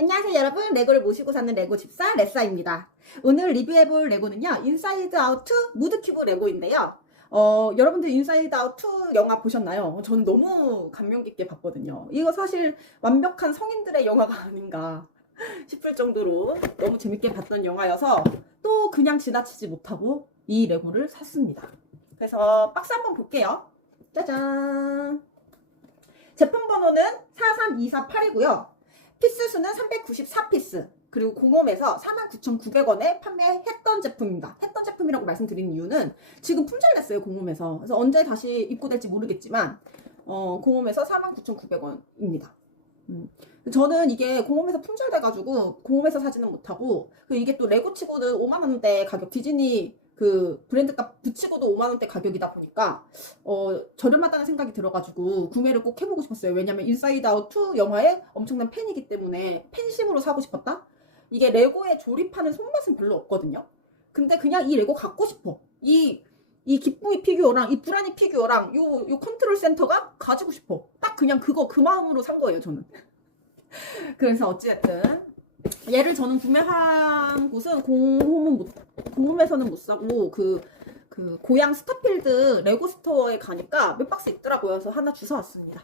안녕하세요 여러분, 레고를 모시고 사는 레고 집사 레사입니다. 오늘 리뷰해볼 레고는요, 인사이드 아웃 2 무드큐브 레고인데요. 여러분들 인사이드 아웃 2 영화 보셨나요? 저는 너무 감명 깊게 봤거든요. 이거 사실 완벽한 성인들의 영화가 아닌가 싶을 정도로 너무 재밌게 봤던 영화여서 또 그냥 지나치지 못하고 이 레고를 샀습니다. 그래서 박스 한번 볼게요. 짜잔! 제품 번호는 43248이고요. 피스 수는 394피스, 그리고 공홈에서 49,900원에 판매했던 제품입니다. 했던 제품이라고 말씀드리는 이유는 지금 품절 냈어요, 공홈에서. 그래서 언제 다시 입고될지 모르겠지만 공홈에서 49,900원입니다. 저는 이게 공홈에서 품절돼가지고 공홈에서 사지는 못하고, 이게 또 레고치고는 5만원대 가격, 디즈니 그 브랜드값 붙이고도 5만원대 가격이다 보니까 저렴하다는 생각이 들어가지고 구매를 꼭 해보고 싶었어요. 왜냐면 인사이드 아웃 2 영화의 엄청난 팬이기 때문에 팬심으로 사고 싶었다. 이게 레고에 조립하는 손맛은 별로 없거든요. 근데 그냥 이 레고 갖고 싶어. 이 기쁨이 피규어랑 이 불안이 피규어랑 요 컨트롤 센터가 가지고 싶어. 딱 그냥 그 마음으로 산 거예요, 저는. 그래서 어찌됐든 얘를 저는 구매한 곳은 공홈에서는 못 사고 그 고향 스타필드 레고 스토어에 가니까 몇 박스 있더라고요. 그래서 하나 주워 왔습니다.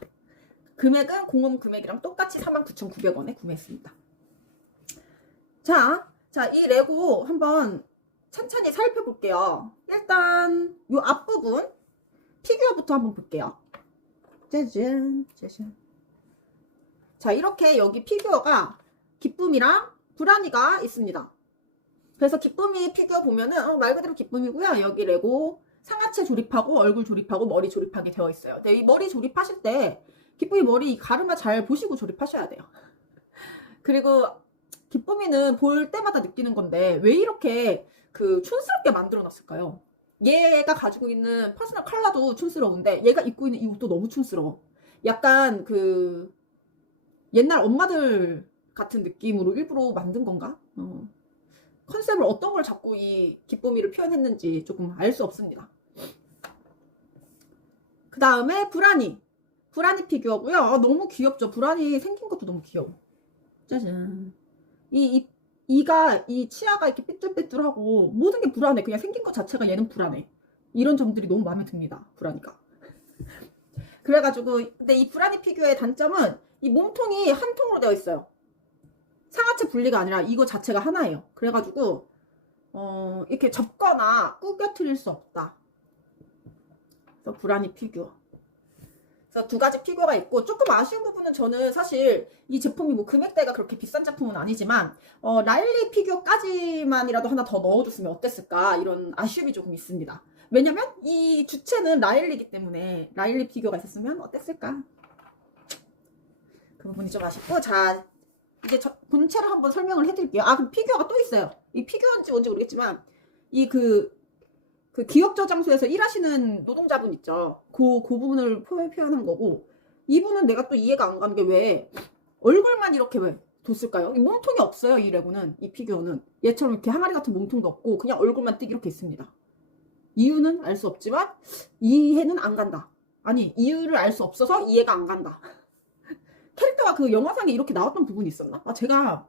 금액은 공홈 금액이랑 똑같이 49,900원에 구매했습니다. 자, 이 레고 한번 천천히 살펴볼게요. 일단 요 앞부분 피규어부터 한번 볼게요. 짜잔, 짜잔. 자, 이렇게 여기 피규어가 기쁨이랑 불안이가 있습니다. 그래서 기쁨이 피규어 보면은 말 그대로 기쁨이고요. 여기 레고 상하체 조립하고 얼굴 조립하고 머리 조립하게 되어 있어요. 근데 이 머리 조립하실 때 기쁨이 머리 가르마 잘 보시고 조립하셔야 돼요. 그리고 기쁨이는 볼 때마다 느끼는 건데 왜 이렇게 촌스럽게 만들어 놨을까요? 얘가 가지고 있는 퍼스널 컬러도 촌스러운데 얘가 입고 있는 이 옷도 너무 촌스러워. 약간 옛날 엄마들 같은 느낌으로 일부러 만든 건가? 컨셉을 어떤 걸 잡고 이 기쁨이를 표현했는지 조금 알 수 없습니다. 그 다음에 불안이 피규어고요. 너무 귀엽죠? 불안이 생긴 것도 너무 귀여워. 짜잔. 이 치아가 이렇게 삐뚤삐뚤하고 모든 게 불안해. 그냥 생긴 것 자체가 얘는 불안해. 이런 점들이 너무 마음에 듭니다, 불안이가. 그래가지고 근데 이 불안이 피규어의 단점은 이 몸통이 한 통으로 되어 있어요. 상하체 분리가 아니라 이거 자체가 하나예요. 그래가지고 이렇게 접거나 구겨트릴 수 없다. 그래서 불안이 피규어. 그래서 두 가지 피규어가 있고, 조금 아쉬운 부분은 저는 사실 이 제품이 뭐 금액대가 그렇게 비싼 제품은 아니지만 라일리 피규어까지만이라도 하나 더 넣어줬으면 어땠을까, 이런 아쉬움이 조금 있습니다. 왜냐면 이 주체는 라일리이기 때문에 라일리 피규어가 있었으면 어땠을까, 그 부분이 좀 아쉽고. 자, 이제 본체를 한번 설명을 해드릴게요. 그럼 피규어가 또 있어요. 이 피규어인지 뭔지 모르겠지만 이 기업 저장소에서 일하시는 노동자분 있죠. 그 부분을 표현한 거고, 이분은 내가 또 이해가 안 가는 게 왜 얼굴만 이렇게 왜 뒀을까요? 몸통이 없어요. 이 레고는, 이 피규어는 얘처럼 이렇게 항아리 같은 몸통도 없고 그냥 얼굴만 뜩 이렇게 있습니다. 이유는 알 수 없지만 이해는 안 간다. 아니, 이유를 알 수 없어서 이해가 안 간다. 캐릭터가 그 영화상에 이렇게 나왔던 부분이 있었나? 제가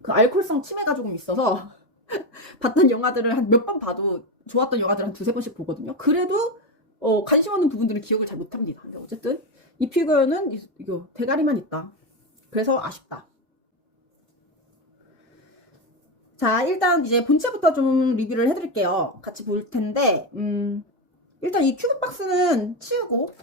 그 알코올성 치매가 조금 있어서 봤던 영화들을 한 몇 번 봐도, 좋았던 영화들 한 두세 번씩 보거든요. 그래도 관심 없는 부분들을 기억을 잘 못합니다. 근데 어쨌든 이 피규어는 이거 대가리만 있다. 그래서 아쉽다. 자, 일단 이제 본체부터 좀 리뷰를 해드릴게요. 같이 볼 텐데 일단 이 큐브 박스는 치우고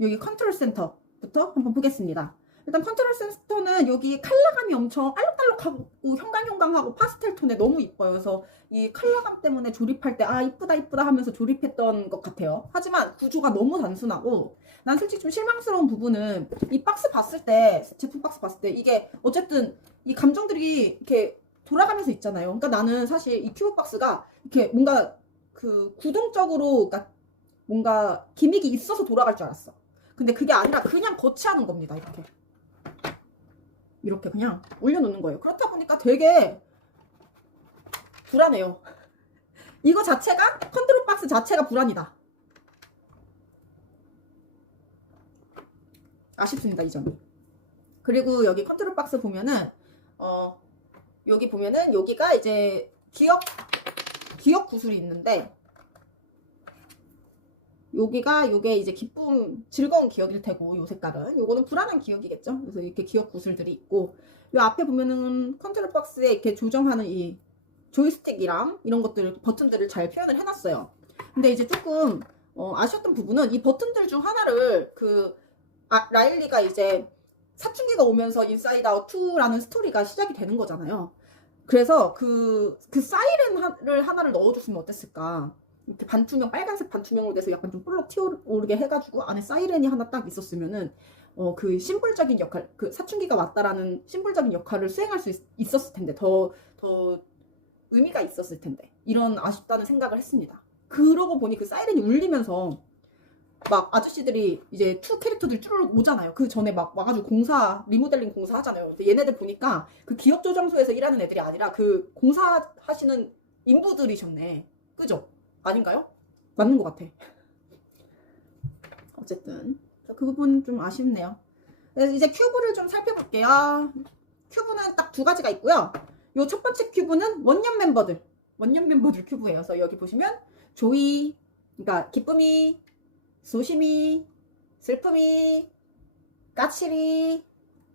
여기 컨트롤 센터부터 한번 보겠습니다. 일단 컨트롤 센터는 여기 컬러감이 엄청 알록달록하고 형광형광하고 파스텔 톤에 너무 이뻐요. 그래서 이 컬러감 때문에 조립할 때 이쁘다 하면서 조립했던 것 같아요. 하지만 구조가 너무 단순하고, 난 솔직히 좀 실망스러운 부분은 이 박스 봤을 때, 제품 박스 봤을 때 이게 어쨌든 이 감정들이 이렇게 돌아가면서 있잖아요. 그러니까 나는 사실 이 큐브 박스가 이렇게 뭔가 구동적으로, 그러니까 뭔가 기믹이 있어서 돌아갈 줄 알았어. 근데 그게 아니라 그냥 거치하는 겁니다. 이렇게 그냥 올려놓는 거예요. 그렇다 보니까 되게 불안해요. 이거 자체가, 컨트롤 박스 자체가 불안이다. 아쉽습니다, 이 점이. 그리고 여기 컨트롤 박스 보면은 여기 보면은 여기가 이제 기억 구슬이 있는데, 여기가 요게 이제 기쁨, 즐거운 기억일 테고, 요 색깔은 요거는 불안한 기억이겠죠. 그래서 이렇게 기억 구슬들이 있고, 요 앞에 보면은 컨트롤 박스에 이렇게 조정하는 이 조이스틱이랑 이런 것들, 버튼들을 잘 표현을 해놨어요. 근데 이제 조금 아쉬웠던 부분은 이 버튼들 중 하나를 라일리가 이제 사춘기가 오면서 인사이드 아웃 2라는 스토리가 시작이 되는 거잖아요. 그래서 그 사이렌을 하나를 넣어줬으면 어땠을까. 이렇게 반투명, 빨간색 반투명으로 돼서 약간 좀 볼록 튀어오르게 해가지고 안에 사이렌이 하나 딱 있었으면은 그 심볼적인 역할, 그 사춘기가 왔다라는 심볼적인 역할을 수행할 수 있었을 텐데, 더 의미가 있었을 텐데, 이런 아쉽다는 생각을 했습니다. 그러고 보니 그 사이렌이 울리면서 막 아저씨들이 이제 투 캐릭터들이 쭈르륵 오잖아요. 그 전에 막 와가지고 리모델링 공사 하잖아요. 근데 얘네들 보니까 그 기업 조정소에서 일하는 애들이 아니라 그 공사하시는 인부들이셨네. 그죠? 아닌가요? 맞는 것 같아. 어쨌든 그 부분 좀 아쉽네요. 그래서 이제 큐브를 좀 살펴볼게요. 큐브는 딱 두 가지가 있고요. 요 첫 번째 큐브는 원년 멤버들 큐브예요. 그래서 여기 보시면 조이, 그러니까 기쁨이, 소심이, 슬픔이, 까칠이,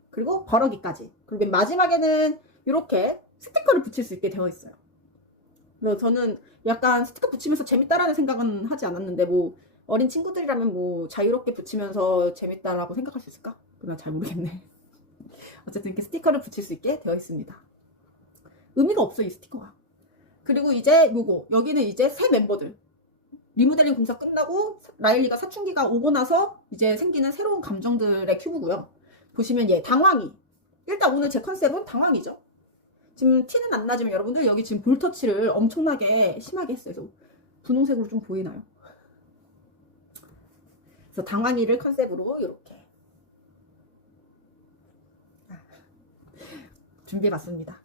그리고 버럭이까지. 그리고 맨 마지막에는 이렇게 스티커를 붙일 수 있게 되어 있어요. 그래서 저는 약간 스티커 붙이면서 재밌다라는 생각은 하지 않았는데, 뭐 어린 친구들이라면 뭐 자유롭게 붙이면서 재밌다라고 생각할 수 있을까? 그건 잘 모르겠네. 어쨌든 이렇게 스티커를 붙일 수 있게 되어 있습니다. 의미가 없어, 이 스티커가. 그리고 이제 여기는 이제 새 멤버들, 리모델링 공사 끝나고 라일리가 사춘기가 오고 나서 이제 생기는 새로운 감정들의 큐브고요. 보시면 얘 당황이, 일단 오늘 제 컨셉은 당황이죠. 지금 티는 안 나지만 여러분들 여기 지금 볼터치를 엄청나게 심하게 했어요. 그래서 분홍색으로 좀 보이나요? 그래서 당황이를 컨셉으로 이렇게 준비해봤습니다.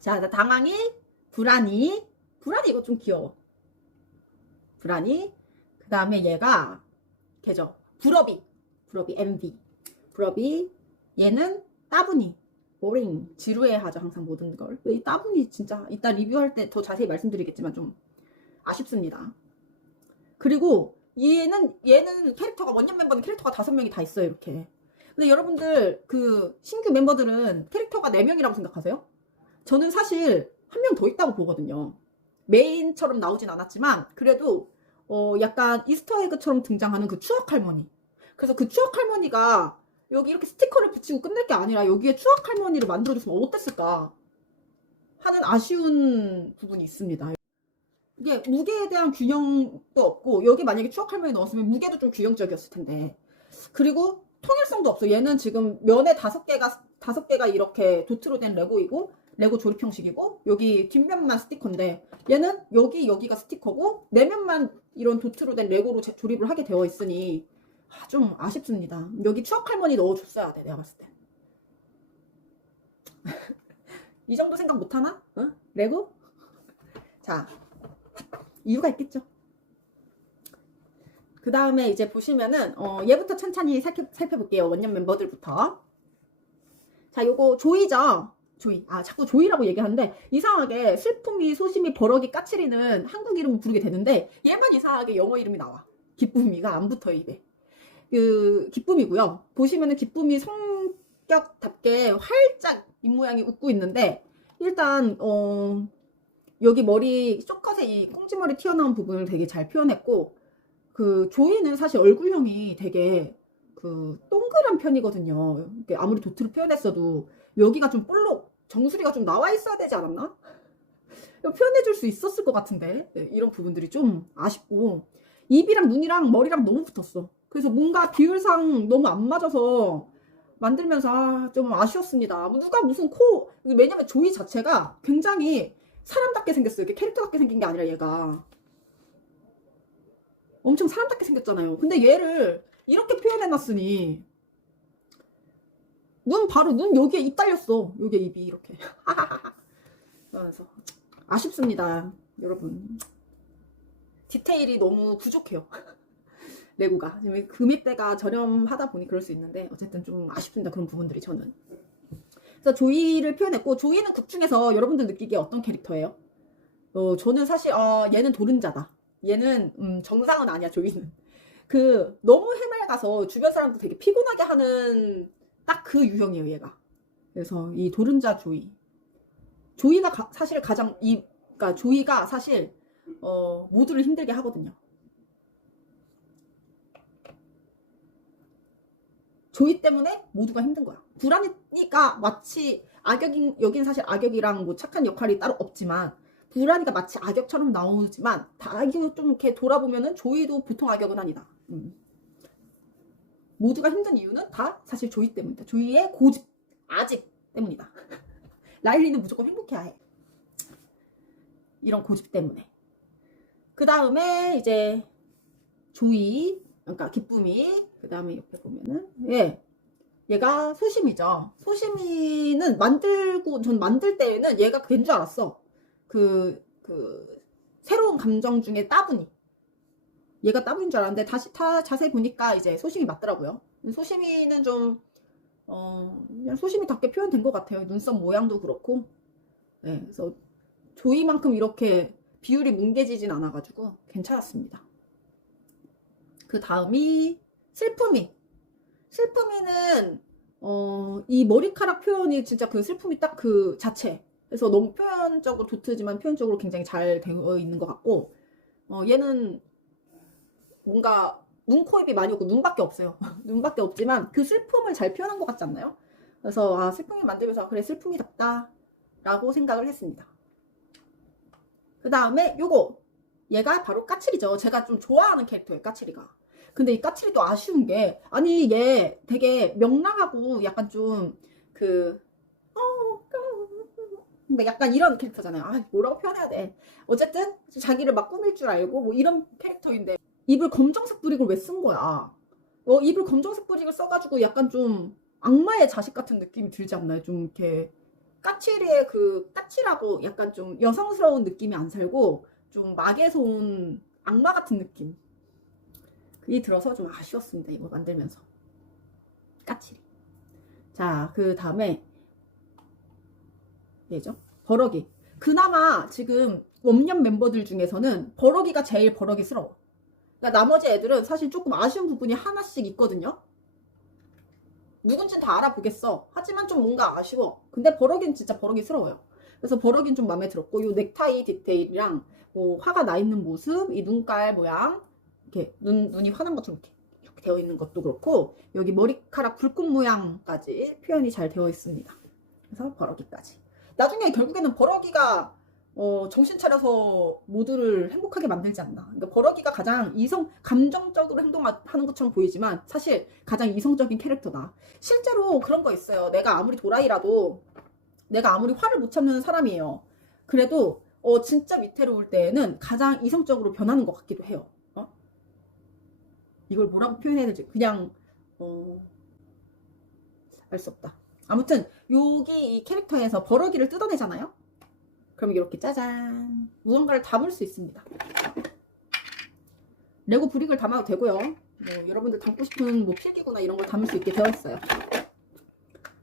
자, 당황이, 불안이 이거 좀 귀여워. 불안이, 그 다음에 얘가 걔죠. 부러비 MV. 부러비, 얘는 따분이, 보링, 지루해하죠 항상 모든 걸. 이 따분이 진짜 이따 리뷰할 때 더 자세히 말씀드리겠지만 좀 아쉽습니다. 그리고 얘는 캐릭터가, 원년 멤버는 캐릭터가 5명이 다 있어요, 이렇게. 근데 여러분들 그 신규 멤버들은 캐릭터가 4명이라고 생각하세요? 저는 사실 1명 더 있다고 보거든요. 메인처럼 나오진 않았지만 그래도 약간 이스터에그처럼 등장하는 그 추억 할머니. 그래서 그 추억 할머니가 여기 이렇게 스티커를 붙이고 끝낼 게 아니라 여기에 추억 할머니를 만들어줬으면 어땠을까 하는 아쉬운 부분이 있습니다. 이게 무게에 대한 균형도 없고, 여기 만약에 추억 할머니 넣었으면 무게도 좀 균형적이었을 텐데. 그리고 통일성도 없어. 얘는 지금 면에 5개가 이렇게 도트로 된 레고이고, 레고 조립 형식이고, 여기 뒷면만 스티커인데, 얘는 여기가 스티커고, 내면만 이런 도트로 된 레고로 조립을 하게 되어 있으니 좀 아쉽습니다. 여기 추억 할머니 넣어줬어야 돼, 내가 봤을 때. 이 정도 생각 못하나? 어? 레고? 자, 이유가 있겠죠. 그 다음에 이제 보시면은 얘부터 천천히 살펴볼게요. 원년 멤버들부터. 자, 요거 조이죠. 조이. 자꾸 조이라고 얘기하는데 이상하게 슬픔이, 소심이, 버럭이, 까칠이는 한국 이름을 부르게 되는데 얘만 이상하게 영어 이름이 나와. 기쁨이가 안 붙어 입에. 그 기쁨이고요. 보시면은 기쁨이 성격답게 활짝 입모양이 웃고 있는데, 일단 여기 머리 쇼컷에 이 꽁지머리 튀어나온 부분을 되게 잘 표현했고, 그 조이는 사실 얼굴형이 되게 그 동그란 편이거든요. 아무리 도트로 표현했어도 여기가 좀 볼록, 정수리가 좀 나와 있어야 되지 않았나? 표현해줄 수 있었을 것 같은데, 네, 이런 부분들이 좀 아쉽고, 입이랑 눈이랑 머리랑 너무 붙었어. 그래서 뭔가 비율상 너무 안 맞아서 만들면서 좀 아쉬웠습니다. 누가 무슨 왜냐면 조이 자체가 굉장히 사람답게 생겼어요. 이렇게 캐릭터답게 생긴 게 아니라 얘가 엄청 사람답게 생겼잖아요. 근데 얘를 이렇게 표현해놨으니 눈 여기에 입 달렸어. 여기에 입이 이렇게. 그래서 아쉽습니다, 여러분. 디테일이 너무 부족해요. 레고가. 지금 금액대가 저렴하다 보니 그럴 수 있는데 어쨌든 좀 아쉽습니다. 그런 부분들이 저는. 그래서 조이를 표현했고, 조이는 극 중에서 여러분들 느끼기에 어떤 캐릭터예요? 저는 사실 얘는 도른자다. 얘는 정상은 아니야, 조이는. 그 너무 해맑아서 주변 사람도 되게 피곤하게 하는 딱 그 유형이에요, 얘가. 그래서 이 도른자 조이. 조이가 사실 가장 그러니까 조이가 사실 모두를 힘들게 하거든요. 조이 때문에 모두가 힘든 거야. 불안이니까 마치 여긴 사실 악역이랑 뭐 착한 역할이 따로 없지만, 불안이가 마치 악역처럼 나오지만, 다 이거 좀 이렇게 돌아보면은 조이도 보통 악역은 아니다. 모두가 힘든 이유는 다 사실 조이 때문이다. 조이의 고집, 아집 때문이다. 라일리는 무조건 행복해야 해. 이런 고집 때문에. 그 다음에 이제 조이, 그러니까 기쁨이, 그 다음에 옆에 보면은 얘가 소심이죠. 소심이는 전 만들 때에는 얘가 걔인 줄 알았어. 그 새로운 감정 중에 따분이. 얘가 따분인 줄 알았는데 자세히 보니까 이제 소심이 맞더라고요. 소심이는 좀 그냥 소심이답게 표현된 것 같아요. 눈썹 모양도 그렇고. 네, 그래서 조이만큼 이렇게 비율이 뭉개지진 않아가지고 괜찮았습니다. 그 다음이 슬픔이는 이 머리카락 표현이 진짜 그 슬픔이 딱 그 자체. 그래서 너무 표현적으로 도트지만 표현적으로 굉장히 잘 되어 있는 것 같고, 얘는 뭔가 눈, 코, 입이 많이 없고 눈밖에 없어요. 눈밖에 없지만 그 슬픔을 잘 표현한 것 같지 않나요? 그래서 슬픔이 만들면서 그래, 슬픔이답다 라고 생각을 했습니다. 그 다음에 얘가 바로 까칠이죠. 제가 좀 좋아하는 캐릭터예요, 까칠이가. 근데 이 까칠이도 아쉬운 게, 아니 얘 되게 명랑하고 약간 좀 약간 이런 캐릭터잖아요. 뭐라고 표현해야 돼. 어쨌든 자기를 막 꾸밀 줄 알고 뭐 이런 캐릭터인데, 입을 검정색 브릭을 왜 쓴 거야? 입을 검정색 브릭을 써가지고 약간 좀 악마의 자식 같은 느낌이 들지 않나요? 좀 이렇게 까칠이의 까칠하고 약간 좀 여성스러운 느낌이 안 살고 좀 막에서 온 악마 같은 느낌. 그게 들어서 좀 아쉬웠습니다. 이거 만들면서. 까칠이. 자, 그 다음에 얘죠. 버럭이. 그나마 지금 웜년 멤버들 중에서는 버럭이가 제일 버럭이스러워. 그러니까 나머지 애들은 사실 조금 아쉬운 부분이 하나씩 있거든요. 누군진 다 알아보겠어. 하지만 좀 뭔가 아쉬워. 근데 버럭이는 진짜 버럭이스러워요. 그래서 버럭이는 좀 마음에 들었고, 요 넥타이 디테일이랑 뭐 화가 나 있는 모습, 이 눈깔 모양, 이렇게 눈이 화난 것처럼 이렇게 되어 있는 것도 그렇고, 여기 머리카락 불꽃 모양까지 표현이 잘 되어 있습니다. 그래서 버럭이까지. 나중에 결국에는 버럭이가 정신 차려서 모두를 행복하게 만들지 않나. 그러니까 버럭이가 가장 감정적으로 행동하는 것처럼 보이지만 사실 가장 이성적인 캐릭터다. 실제로 그런 거 있어요. 내가 아무리 도라이라도, 내가 아무리 화를 못 참는 사람이에요. 그래도 진짜 위태로울 때에는 가장 이성적으로 변하는 것 같기도 해요. 이걸 뭐라고 표현해야 될지 그냥 알 수 없다. 아무튼 여기 이 캐릭터에서 버럭이를 뜯어내잖아요. 그럼 이렇게 짜잔, 무언가를 담을 수 있습니다. 레고 브릭을 담아도 되고요. 뭐 여러분들 담고 싶은 뭐 필기구나 이런 걸 담을 수 있게 되어 있어요.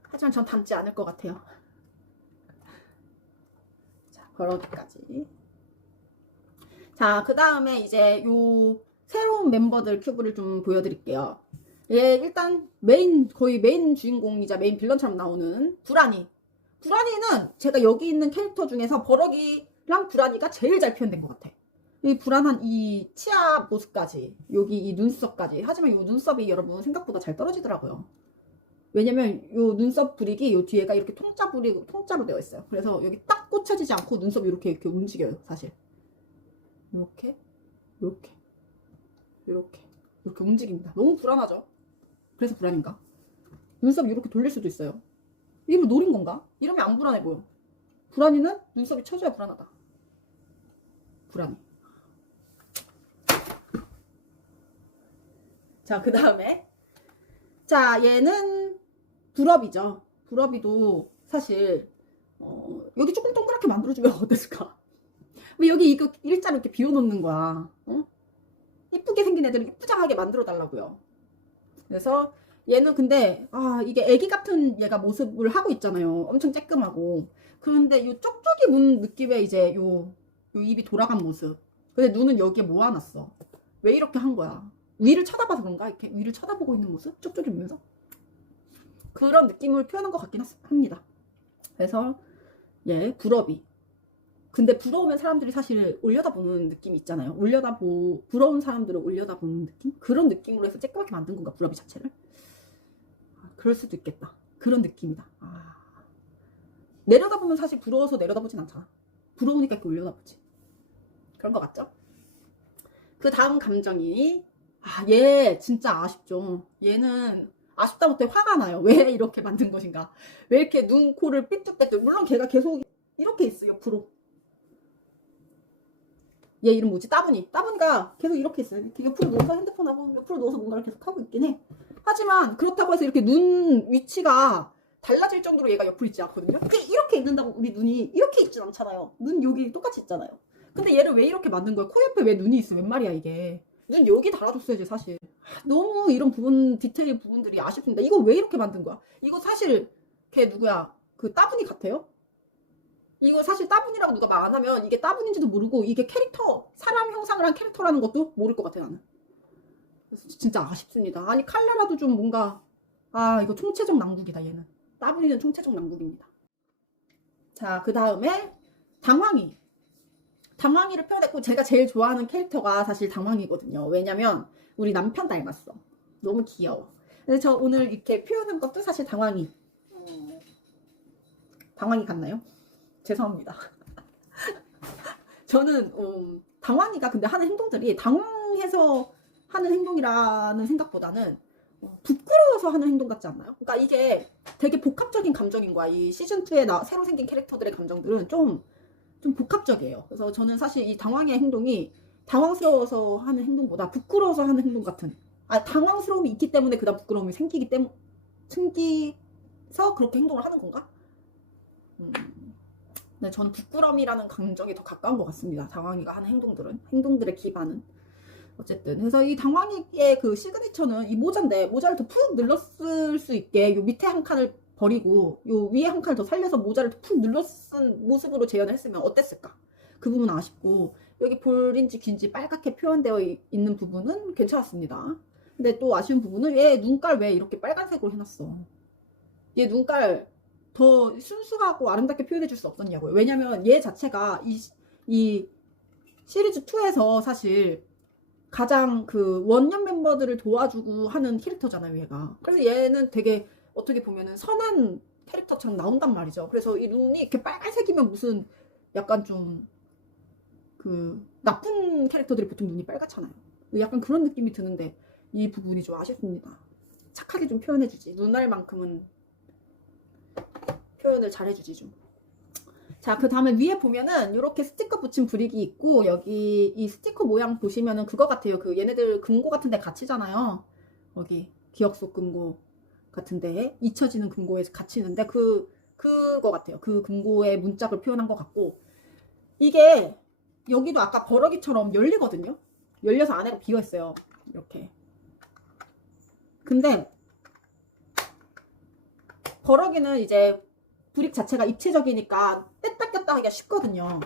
하지만 전 담지 않을 것 같아요. 자, 버럭이까지. 자, 그 다음에 이제 요 새로운 멤버들 큐브를 좀 보여드릴게요. 얘 일단 거의 메인 주인공이자 메인 빌런처럼 나오는 불안이는 제가 여기 있는 캐릭터 중에서 버럭이랑 불안이가 제일 잘 표현된 것 같아. 이 불안한 이 치아 모습까지, 여기 이 눈썹까지. 하지만 이 눈썹이 여러분 생각보다 잘 떨어지더라고요. 왜냐면 이 눈썹 브릭이 이 뒤에가 이렇게 통짜로 되어 있어요. 그래서 여기 딱 꽂혀지지 않고 눈썹이 이렇게 움직여요, 사실. 이렇게 움직입니다. 너무 불안하죠? 그래서 불안인가? 눈썹이 이렇게 돌릴 수도 있어요. 이게 뭐 노린 건가? 이러면 안 불안해 보여. 불안이는 눈썹이 쳐줘야 불안하다. 불안해. 자, 그 다음에 자, 얘는 불업이죠. 불업이도 사실 여기 조금 동그랗게 만들어주면 어땠을까? 왜 여기 이거 일자로 이렇게 비워놓는 거야? 이쁘게 생긴 애들은 이쁘장하게 만들어 달라고요. 그래서 얘는 근데 이게 애기 같은 얘가 모습을 하고 있잖아요. 엄청 쬐끔하고. 그런데 요 쪽쪽이 문 느낌의 이제 요 입이 돌아간 모습. 근데 눈은 여기에 모아놨어. 왜 이렇게 한 거야? 위를 쳐다봐서 그런가? 이렇게 위를 쳐다보고 있는 모습? 쪽쪽이 보면서? 그런 느낌을 표현한 것 같긴 합니다. 그래서 얘 부러비. 근데 부러우면 사람들이 사실 올려다보는 느낌이 있잖아요. 부러운 사람들을 올려다보는 느낌? 그런 느낌으로 해서 쬐끄맣게 만든 건가, 부러비 자체를? 그럴 수도 있겠다. 그런 느낌이다. 내려다보면 사실 부러워서 내려다보진 않잖아. 부러우니까 이렇게 올려다보지. 그런 것 같죠? 그 다음 감정이 얘 진짜 아쉽죠. 얘는 아쉽다 못해 화가 나요. 왜 이렇게 만든 것인가? 왜 이렇게 눈, 코를 삐뚤빼뚤. 물론 걔가 계속 이렇게 있어, 옆으로. 얘 이름 뭐지? 따분이가 계속 이렇게 있어요. 이렇게 옆으로 누워서 핸드폰하고 옆으로 누워서 뭔가를 계속 하고 있긴 해. 하지만 그렇다고 해서 이렇게 눈 위치가 달라질 정도로 얘가 옆으로 있지 않거든요. 이렇게 있는다고 우리 눈이 이렇게 있진 않잖아요. 눈 여기 똑같이 있잖아요. 근데 얘를 왜 이렇게 만든 거야? 코 옆에 왜 눈이 있어? 웬 말이야 이게. 눈 여기 달아줬어야지 사실. 너무 이런 부분, 디테일 부분들이 아쉽습니다. 이거 왜 이렇게 만든 거야? 이거 사실 걔 누구야? 그 따분이 같아요? 이거 사실 따분이라고 누가 말 안 하면 이게 따분인지도 모르고 이게 캐릭터, 사람 형상을 한 캐릭터라는 것도 모를 것 같아 나는. 그래서 진짜 아쉽습니다. 아니 칼라라도 좀 뭔가 이거 총체적 난국이다 얘는. 따분이는 총체적 난국입니다. 자, 그 다음에 당황이를 표현했고 제가 제일 좋아하는 캐릭터가 사실 당황이거든요. 왜냐면 우리 남편 닮았어. 너무 귀여워. 그래서 저 오늘 이렇게 표현한 것도 사실 당황이 같나요? 죄송합니다. 저는 당황이가 근데 하는 행동들이 당황해서 하는 행동이라는 생각보다는 부끄러워서 하는 행동 같지 않나요? 그러니까 이게 되게 복합적인 감정인 거야. 이 시즌2에 새로 생긴 캐릭터들의 감정들은 좀 복합적이에요. 그래서 저는 사실 이 당황의 행동이 당황스러워서 하는 행동보다 부끄러워서 하는 행동 같은, 당황스러움이 있기 때문에 그다음 부끄러움이 생기서 그렇게 행동을 하는 건가? 네, 저는 부끄러움이라는 감정이 더 가까운 것 같습니다. 당황이가 하는 행동들의 기반은. 어쨌든 그래서 이 당황이의 그 시그니처는 이 모자인데, 모자를 더 푹 눌렀을 수 있게 요 밑에 한 칸을 버리고 요 위에 한 칸을 더 살려서 모자를 푹 눌러쓴 모습으로 재현을 했으면 어땠을까? 그 부분은 아쉽고, 여기 볼인지 긴지 빨갛게 표현되어 있는 부분은 괜찮았습니다. 근데 또 아쉬운 부분은 얘 눈깔 왜 이렇게 빨간색으로 해놨어? 얘 눈깔 더 순수하고 아름답게 표현해 줄 수 없었냐고요. 왜냐면 얘 자체가 이 시리즈 2에서 사실 가장 그 원년 멤버들을 도와주고 하는 캐릭터잖아요, 얘가. 그래서 얘는 되게 어떻게 보면은 선한 캐릭터처럼 나온단 말이죠. 그래서 이 눈이 이렇게 빨간색이면 무슨 약간 좀 그 나쁜 캐릭터들이 보통 눈이 빨갛잖아요. 약간 그런 느낌이 드는데 이 부분이 좀 아쉽습니다. 착하게 좀 표현해주지. 눈알만큼은 표현을 잘해주지 좀. 자, 그 다음에 위에 보면은 이렇게 스티커 붙인 브릭이 있고, 여기 이 스티커 모양 보시면은 그거 같아요. 그 얘네들 금고 같은데 갇히잖아요. 여기 기억 속 금고 같은데 잊혀지는 금고에 갇히는데 그거 같아요. 그 금고의 문짝을 표현한 것 같고, 이게 여기도 아까 버럭이처럼 열리거든요. 열려서 안에가 비어있어요. 이렇게. 근데 버럭이는 이제 브릭 자체가 입체적이니까 뺐다 꼈다 하기가 쉽거든요.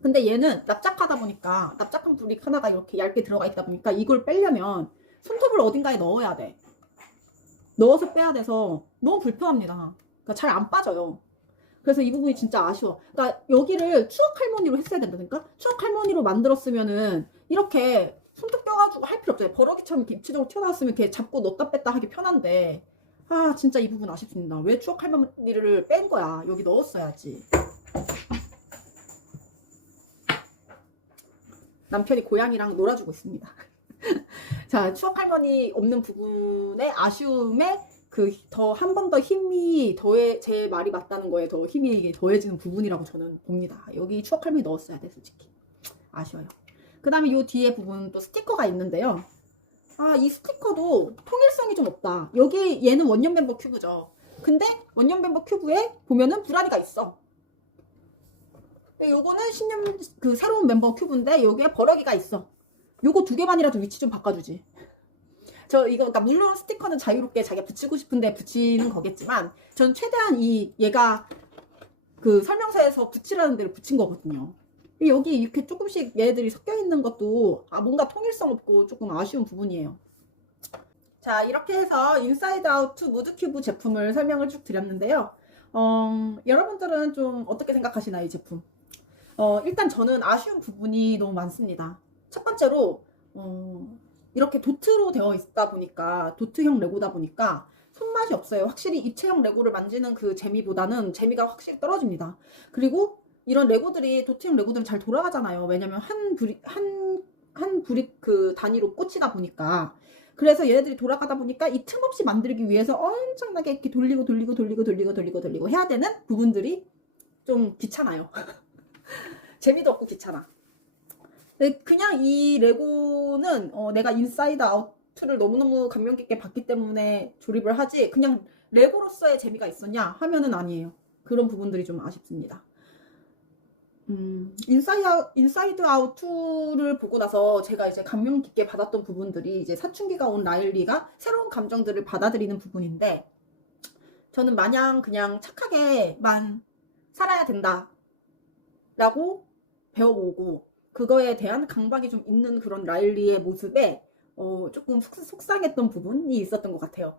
근데 얘는 납작하다 보니까, 납작한 브릭 하나가 이렇게 얇게 들어가 있다 보니까 이걸 빼려면 손톱을 어딘가에 넣어야 돼. 넣어서 빼야 돼서 너무 불편합니다. 그러니까 잘 안 빠져요. 그래서 이 부분이 진짜 아쉬워. 그러니까 여기를 추억 할머니로 했어야 된다니까? 추억 할머니로 만들었으면은 이렇게 손톱 껴가지고 할 필요 없어요. 버럭이처럼 이렇게 입체적으로 튀어나왔으면 이렇게 잡고 넣었다 뺐다 하기 편한데, 진짜 이 부분 아쉽습니다. 왜 추억 할머니를 뺀 거야? 여기 넣었어야지. 남편이 고양이랑 놀아주고 있습니다. 자, 추억 할머니 없는 부분의 아쉬움에 더 한 번 더 힘이 제 말이 맞다는 거에 더 힘이 더해지는 부분이라고 저는 봅니다. 여기 추억 할머니 넣었어야 돼, 솔직히. 아쉬워요. 그 다음에 이 뒤에 부분 또 스티커가 있는데요. 이 스티커도 통일성이 좀 없다. 여기 얘는 원년 멤버 큐브죠. 근데 원년 멤버 큐브에 보면은 브라니가 있어. 요거는 신년 새로운 멤버 큐브인데 여기에 버럭이가 있어. 요거 2개만이라도 위치 좀 바꿔주지. 저 이거 그러니까 물론 스티커는 자유롭게 자기가 붙이고 싶은데 붙이는 거겠지만 전 최대한 얘가 그 설명서에서 붙이라는 대로 붙인 거거든요. 여기 이렇게 조금씩 얘들이 섞여 있는 것도 뭔가 통일성 없고 조금 아쉬운 부분이에요. 자, 이렇게 해서 인사이드 아웃 2 무드큐브 제품을 설명을 쭉 드렸는데요. 여러분들은 좀 어떻게 생각하시나요, 이 제품? 일단 저는 아쉬운 부분이 너무 많습니다. 첫 번째로 이렇게 도트로 되어 있다 보니까, 도트형 레고다 보니까 손맛이 없어요. 확실히 입체형 레고를 만지는 그 재미보다는 재미가 확실히 떨어집니다. 그리고 이런 레고들이, 도트형 레고들은 잘 돌아가잖아요. 왜냐면 한 브릭 그 단위로 꽂히다 보니까. 그래서 얘네들이 돌아가다 보니까 이 틈 없이 만들기 위해서 엄청나게 이렇게 돌리고 해야 되는 부분들이 좀 귀찮아요. 재미도 없고 귀찮아. 그냥 이 레고는 내가 인사이드 아웃을 너무너무 감명 깊게 봤기 때문에 조립을 하지, 그냥 레고로서의 재미가 있었냐 하면은 아니에요. 그런 부분들이 좀 아쉽습니다. 인사이드 아웃 2를 보고 나서 제가 이제 감명 깊게 받았던 부분들이, 이제 사춘기가 온 라일리가 새로운 감정들을 받아들이는 부분인데, 저는 마냥 그냥 착하게만 살아야 된다 라고 배워보고, 그거에 대한 강박이 좀 있는 그런 라일리의 모습에 조금 속상했던 부분이 있었던 것 같아요.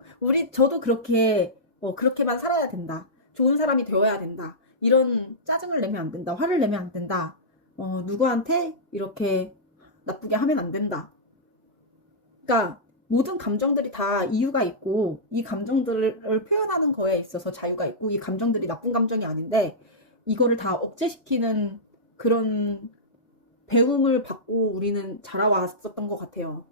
저도 그렇게만 살아야 된다, 좋은 사람이 되어야 된다, 이런 짜증을 내면 안 된다, 화를 내면 안 된다, 누구한테 이렇게 나쁘게 하면 안 된다. 그러니까 모든 감정들이 다 이유가 있고, 이 감정들을 표현하는 거에 있어서 자유가 있고, 이 감정들이 나쁜 감정이 아닌데 이거를 다 억제시키는 그런 배움을 받고 우리는 자라왔었던 것 같아요.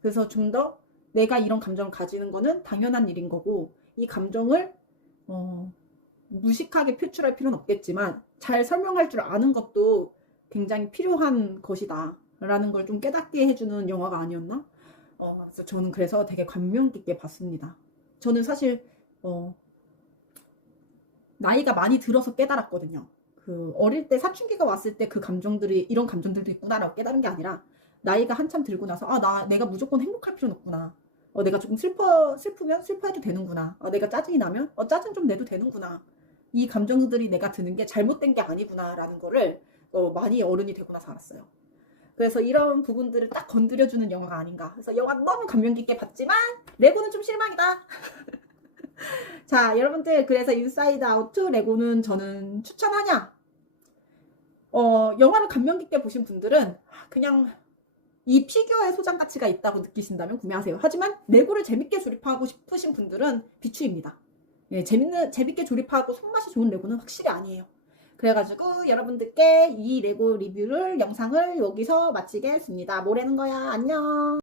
그래서 좀 더 내가 이런 감정을 가지는 거는 당연한 일인 거고, 이 감정을 무식하게 표출할 필요는 없겠지만 잘 설명할 줄 아는 것도 굉장히 필요한 것이다 라는 걸 좀 깨닫게 해주는 영화가 아니었나? 그래서 저는 그래서 되게 감명 깊게 봤습니다. 저는 사실 나이가 많이 들어서 깨달았거든요. 그 어릴 때 사춘기가 왔을 때 그 감정들이, 이런 감정들도 있구나라고 깨달은 게 아니라, 나이가 한참 들고 나서 내가 무조건 행복할 필요는 없구나, 내가 조금 슬프면 슬퍼해도 되는구나, 내가 짜증이 나면 짜증 좀 내도 되는구나, 이 감정들이 내가 드는 게 잘못된 게 아니구나 라는 거를 많이 어른이 되고 나서 알았어요. 그래서 이런 부분들을 딱 건드려주는 영화가 아닌가. 그래서 영화 너무 감명 깊게 봤지만 레고는 좀 실망이다. 자, 여러분들, 그래서 인사이드 아웃 레고는 저는 추천하냐? 영화를 감명 깊게 보신 분들은 그냥 이 피규어의 소장 가치가 있다고 느끼신다면 구매하세요. 하지만 레고를 재밌게 조립하고 싶으신 분들은 비추입니다. 예, 재밌게 조립하고 손맛이 좋은 레고는 확실히 아니에요. 그래가지고 여러분들께 이 레고 리뷰를, 영상을 여기서 마치겠습니다. 뭐라는 거야? 안녕.